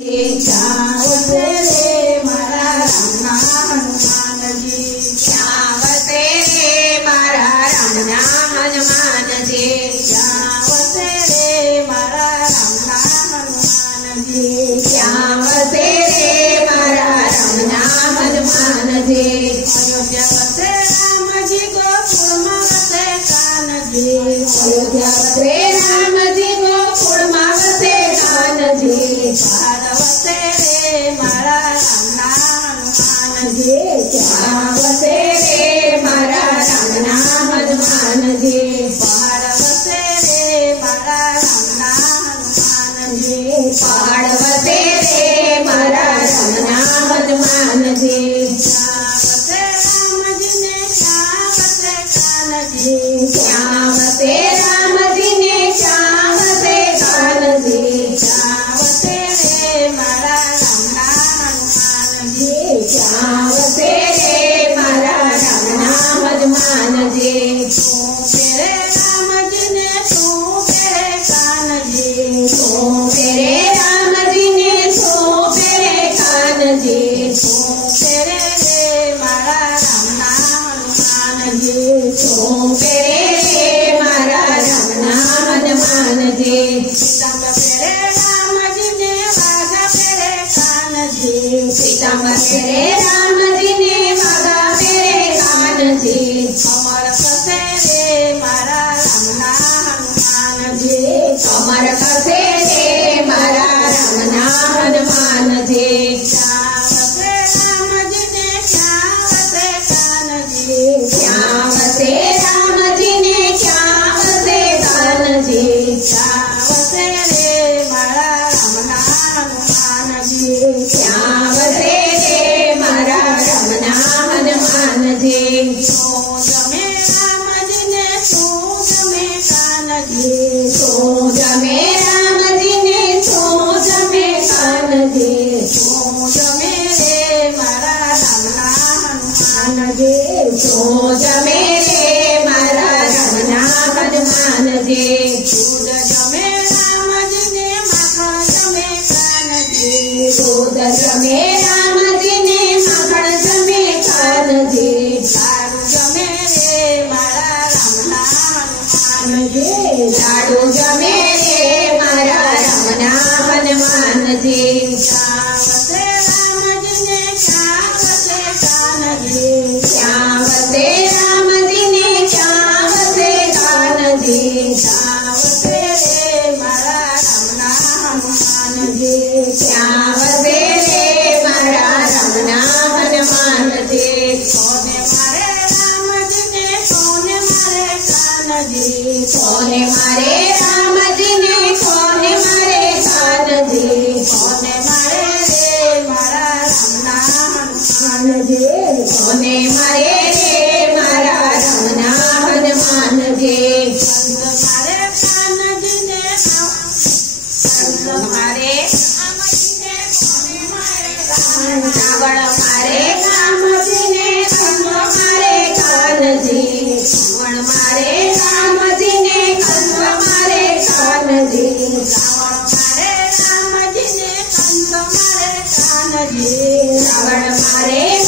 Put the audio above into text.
आवते रे मारा रामना हनुमान जी, आवते रे मारा रामना हनुमान जी, आवते रे मारा रामना हनुमान जी, आवते रे मारा रामना हनुमान जी। अयोध्या वसे राम जी गोकुल वसे कान जी, अयोध्या वसे राम जी गोकुल वसे कान जी, आवते रे मारा रामना हनुमान जी, आवते रे मारा रामना हनुमान जी, आवते रे मारा रामना हनुमान जी, आवते रे मारा रामना हनुमान जी। आवते राम जी ने आवते कान जी, आवते राम जी ने आवते कान जी, आवते रे मारा रामना हनुमान जी, आवते रे मारा रामना हनुमान जी। तेरे राम जी ने तेरे कान जी, तेरे राम जी ने तेरे कान जी, तेरे रे मारा रामना हनुमान जी, तेरे रे मारा रामना हनुमान जी। सीताम्बर तेरे राम जी ने वागा तेरे कान जी, सीताम्बर तेरे राम जी ने वागा तेरे कान जी, कमर कसे रे मारा रामना हनुमान जी, कमर कसे रे मारा रामना हनुमान जी। आवते राम जी ने आवते कान जी, आवते राम जी ने आवते कान जी, आवते रे मारा रामना हनुमान जी, आवते रे मारा रामना हनुमान जी। सोज में राम जी ने सोज में कान जी, सोज में राम जी ने सोज में कान जी, सोज में रे मारा रामना हनुमान जी, सोज में रे मारा रामना हनुमान जी। दूध जमे राम जी ने माखन जमे कान जी, दूध जमे राम जी ने माखन जमे कान जी, लाडू जमे रे मारा रामना हनुमान जी, लाडू जमे रे मारा रामना हनुमान जी। आवते राम जी ने आवते कान जी, आवते राम जी ने आवते कान जी, आवते रे मारा रामना हनुमान जी, आवते रे मारा रामना हनुमान जी। सोने मारे राम जी ने सोने मारे कान जी, सोने मारे राम जी ने सोने मारे कान जी, सोने मारे रे मारा रामना हनुमान जी, सोने मारे रे मारा रामना हनुमान जी। कंस मारे कान जी ने कंस मारे राम जी ने सोने मारे कान, रावण मारे राम जी ने कंस मारे कान जी, रावण मारे राम जी ने कंस मारे कान जी, रावण मारे राम जी ने कंस मारे कान जी, रावण मारे